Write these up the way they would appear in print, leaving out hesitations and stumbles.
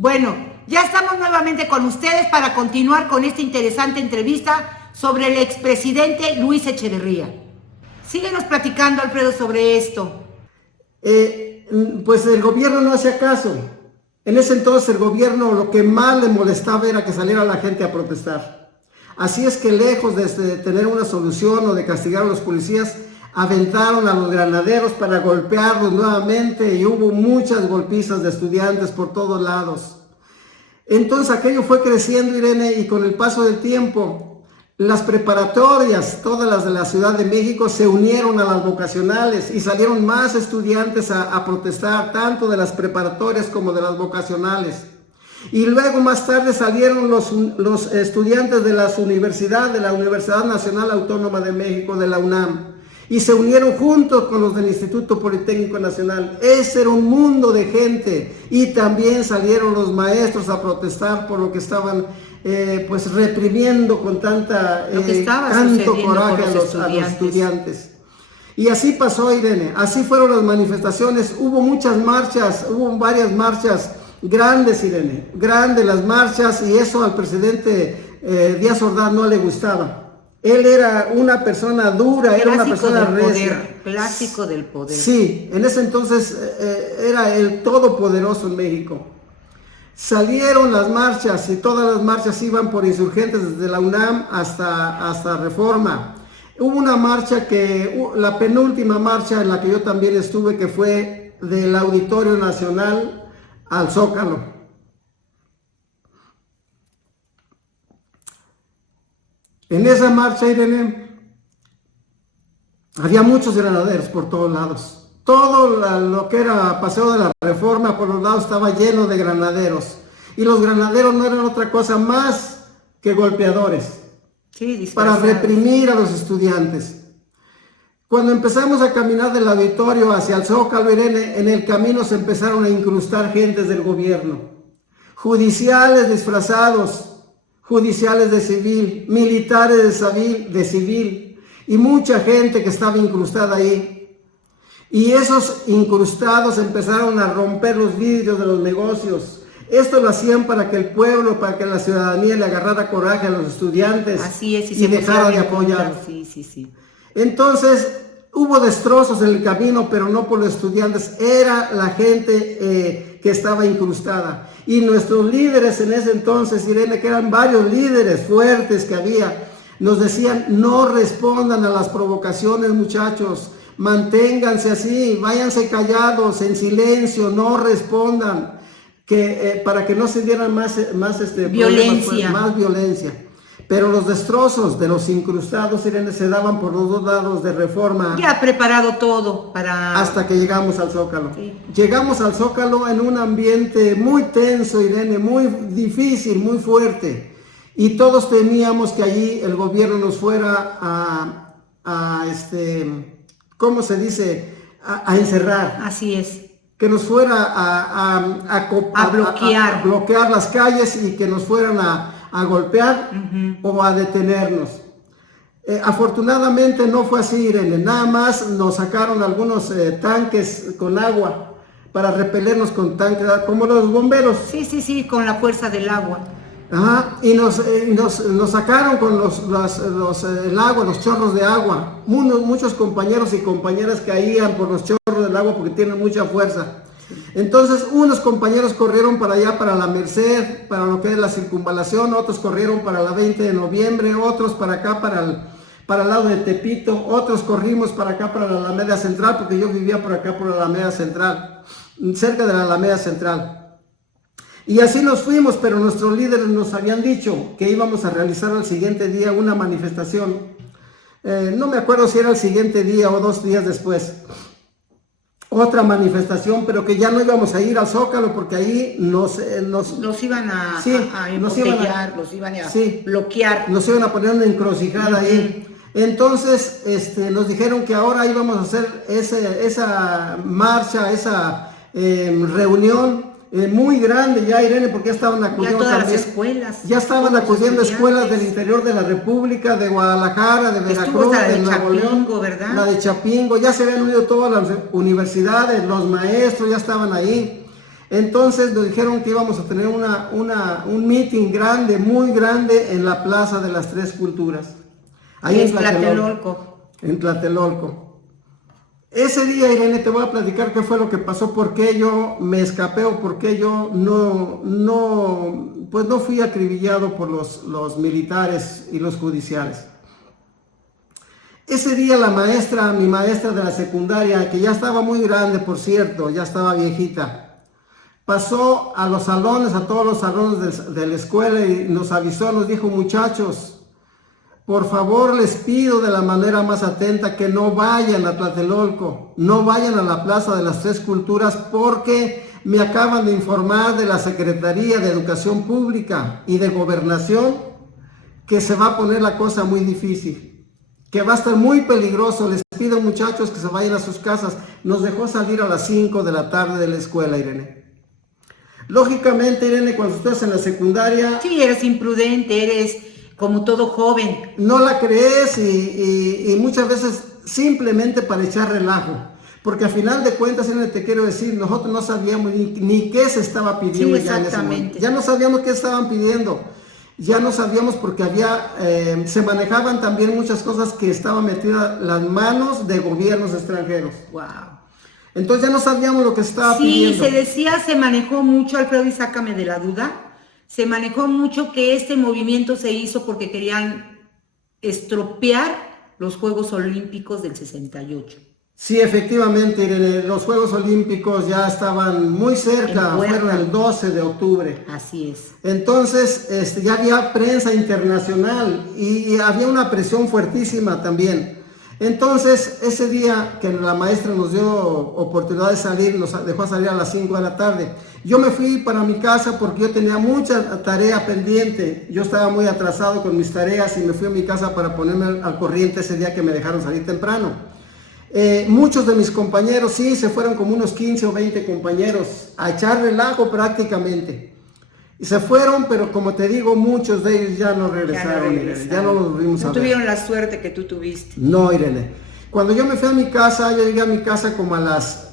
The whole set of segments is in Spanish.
Bueno, ya estamos nuevamente con ustedes para continuar con esta interesante entrevista sobre el expresidente Luis Echeverría. Síguenos platicando, Alfredo, sobre esto. Pues el gobierno no hacía caso. En ese entonces el gobierno lo que más le molestaba era que saliera la gente a protestar. Así es que lejos de tener una solución o de castigar a los policías, aventaron a los granaderos para golpearlos nuevamente y hubo muchas golpizas de estudiantes por todos lados. Entonces aquello fue creciendo, Irene, y con el paso del tiempo, las preparatorias, todas las de la Ciudad de México, se unieron a las vocacionales y salieron más estudiantes a protestar, tanto de las preparatorias como de las vocacionales. Y luego más tarde salieron los estudiantes de la Universidad Nacional Autónoma de México, de la UNAM, y se unieron juntos con los del Instituto Politécnico Nacional. Ese era un mundo de gente, y también salieron los maestros a protestar por lo que estaban pues reprimiendo con tanto coraje a los estudiantes. Y así pasó, Irene, así fueron las manifestaciones. Hubo muchas marchas, hubo varias marchas grandes, Irene, grandes las marchas, y eso al presidente Díaz Ordaz no le gustaba. Él era una persona dura, era una persona recia. Clásico del poder. Sí, en ese entonces era el todopoderoso en México. Salieron las marchas y todas las marchas iban por insurgentes desde la UNAM hasta Reforma. Hubo una marcha la penúltima marcha en la que yo también estuve, que fue del Auditorio Nacional al Zócalo. En esa marcha, Irene, había muchos granaderos por todos lados. Todo lo que era Paseo de la Reforma por los lados estaba lleno de granaderos. Y los granaderos no eran otra cosa más que golpeadores, sí, para reprimir a los estudiantes. Cuando empezamos a caminar del auditorio hacia el Zócalo, Irene, en el camino se empezaron a incrustar gentes del gobierno. Judiciales disfrazados, judiciales de civil, militares de civil, y mucha gente que estaba incrustada ahí. Y esos incrustados empezaron a romper los vidrios de los negocios. Esto lo hacían para que el pueblo, para que la ciudadanía le agarrara coraje a los estudiantes. Así es, y dejara de apoyar. Sí. Entonces hubo destrozos en el camino, pero no por los estudiantes, era la gente que estaba incrustada. Y nuestros líderes en ese entonces, Irene, que eran varios líderes fuertes que había, nos decían: no respondan a las provocaciones, muchachos, manténganse así, váyanse callados, en silencio, no respondan, para que no se dieran más violencia. Más violencia. Pero los destrozos de los incrustados, Irene, se daban por los dos lados de Reforma. Ya preparado todo para... Hasta que llegamos al Zócalo. Sí. Llegamos al Zócalo en un ambiente muy tenso, Irene, muy difícil, muy fuerte. Y todos temíamos que allí el gobierno nos fuera ¿cómo se dice? A encerrar. Así es. Que nos fuera a bloquear las calles y que nos fueran a golpear o a detenernos. Afortunadamente no fue así, Irene. Nada más nos sacaron algunos tanques con agua para repelernos con tanques, como los bomberos. Sí, con la fuerza del agua. Ajá, y nos sacaron con el agua, los chorros de agua. Muchos compañeros y compañeras caían por los chorros del agua porque tienen mucha fuerza. Entonces unos compañeros corrieron para allá, para la Merced, para lo que es la Circunvalación, otros corrieron para la 20 de noviembre, otros para acá, para el lado de Tepito, otros corrimos para acá, para la Alameda Central, porque yo vivía por acá, por la Alameda Central, cerca de la Alameda Central. Y así nos fuimos, pero nuestros líderes nos habían dicho que íbamos a realizar al siguiente día una manifestación. No me acuerdo si era el siguiente día o 2 días después. Otra manifestación, pero que ya no íbamos a ir al Zócalo porque ahí nos iban a bloquear. Nos iban a poner una encrucijada ahí. Entonces nos dijeron que ahora íbamos a hacer esa marcha, esa reunión muy grande ya, Irene, porque ya estaban acudiendo ya estaban acudiendo escuelas del interior de la República, de Guadalajara, de Veracruz, de Nuevo León, ¿verdad? La de Chapingo, ya se habían unido todas las universidades, los maestros ya estaban ahí. Entonces nos dijeron que íbamos a tener un meeting grande, muy grande, en la Plaza de las Tres Culturas. Ahí en Tlatelolco. En Tlatelolco. Ese día, Irene, te voy a platicar qué fue lo que pasó, por qué yo me escapé o por qué yo no fui acribillado por los militares y los judiciales. Ese día mi maestra de la secundaria, que ya estaba muy grande, por cierto, ya estaba viejita, pasó a los salones, a todos los salones de la escuela y nos avisó, nos dijo: muchachos, por favor les pido de la manera más atenta que no vayan a Tlatelolco, no vayan a la Plaza de las Tres Culturas, porque me acaban de informar de la Secretaría de Educación Pública y de Gobernación que se va a poner la cosa muy difícil, que va a estar muy peligroso. Les pido, muchachos, que se vayan a sus casas. Nos dejó salir a las 5 de la tarde de la escuela, Irene. Lógicamente, Irene, cuando estás en la secundaria... Sí, eres imprudente, eres como todo joven. No la crees y muchas veces simplemente para echar relajo. Porque a final de cuentas, Irene, te quiero decir, nosotros no sabíamos ni qué se estaba pidiendo. Sí, exactamente. Ya en ese momento. Ya no sabíamos qué estaban pidiendo. Ya no sabíamos porque se manejaban también muchas cosas que estaban metidas las manos de gobiernos extranjeros. Wow. Entonces ya no sabíamos lo que estaba pidiendo. Sí, se manejó mucho, Alfredo, y sácame de la duda, se manejó mucho que este movimiento se hizo porque querían estropear los Juegos Olímpicos del 68. Sí, efectivamente, Irene, los Juegos Olímpicos ya estaban muy cerca, fueron el 12 de octubre. Así es. Entonces, ya había prensa internacional y había una presión fuertísima también. Entonces, ese día que la maestra nos dio oportunidad de salir, nos dejó salir a las 5 de la tarde. Yo me fui para mi casa porque yo tenía mucha tarea pendiente. Yo estaba muy atrasado con mis tareas y me fui a mi casa para ponerme al corriente ese día que me dejaron salir temprano. Muchos de mis compañeros, sí, se fueron como unos 15 o 20 compañeros a echar relajo prácticamente. Y se fueron, pero como te digo, muchos de ellos ya no regresaron, Irene, ya no los volvimos a ver. No tuvieron la suerte que tú tuviste. No, Irene. Cuando yo me fui a mi casa, yo llegué a mi casa como a las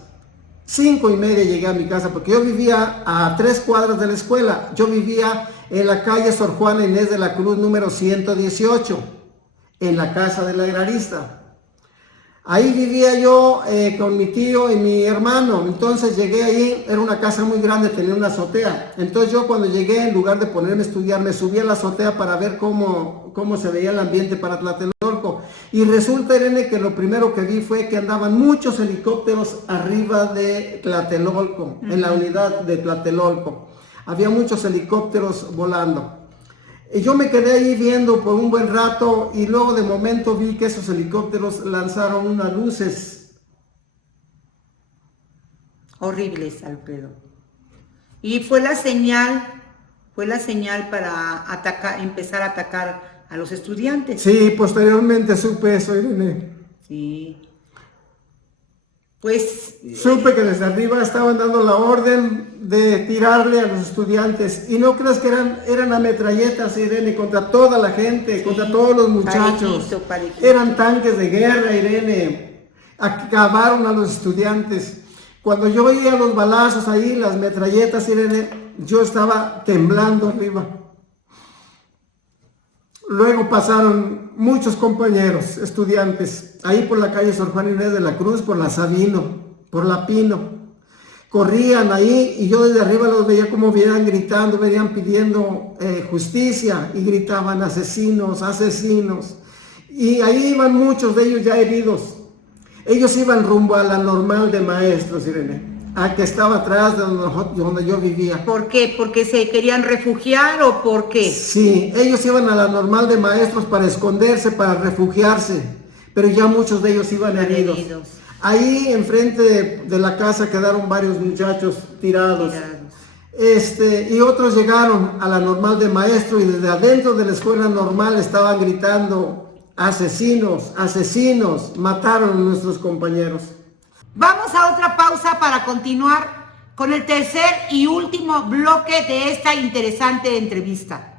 5:30 llegué a mi casa, porque yo vivía a 3 cuadras de la escuela. Yo vivía en la calle Sor Juana Inés de la Cruz, número 118, en la casa del agrarista. Ahí vivía yo con mi tío y mi hermano. Entonces llegué ahí, era una casa muy grande, tenía una azotea. Entonces yo cuando llegué, en lugar de ponerme a estudiar, me subí a la azotea para ver cómo se veía el ambiente para Tlatelolco. Y resulta, Irene, que lo primero que vi fue que andaban muchos helicópteros arriba de Tlatelolco, en la unidad de Tlatelolco. Había muchos helicópteros volando. Y yo me quedé ahí viendo por un buen rato y luego de momento vi que esos helicópteros lanzaron unas luces. Horribles, Alfredo. Y fue la señal para empezar a atacar a los estudiantes. Sí, posteriormente supe eso, Irene. Sí. Pues... Supe que desde arriba estaban dando la orden de tirarle a los estudiantes. Y no creas que eran ametralletas, Irene, contra toda la gente, sí, contra todos los muchachos. Parejito. Eran tanques de guerra, Irene. Acabaron a los estudiantes. Cuando yo oía los balazos ahí, las metralletas, Irene, yo estaba temblando arriba. Luego pasaron muchos compañeros, estudiantes, ahí por la calle Sor Juana Inés de la Cruz, por la Sabino, por la Pino. Corrían ahí y yo desde arriba los veía como venían gritando, venían pidiendo justicia y gritaban asesinos, asesinos. Y ahí iban muchos de ellos ya heridos. Ellos iban rumbo a la normal de maestros, Irene, a que estaba atrás de donde yo vivía. ¿Por qué? ¿Porque se querían refugiar o por qué? Sí, ellos iban a la normal de maestros para esconderse, para refugiarse, pero ya muchos de ellos iban heridos. Ahí enfrente de la casa quedaron varios muchachos tirados. Y otros llegaron a la normal de maestro y desde adentro de la escuela normal estaban gritando: asesinos, asesinos, mataron a nuestros compañeros. Vamos a otra pausa para continuar con el tercer y último bloque de esta interesante entrevista.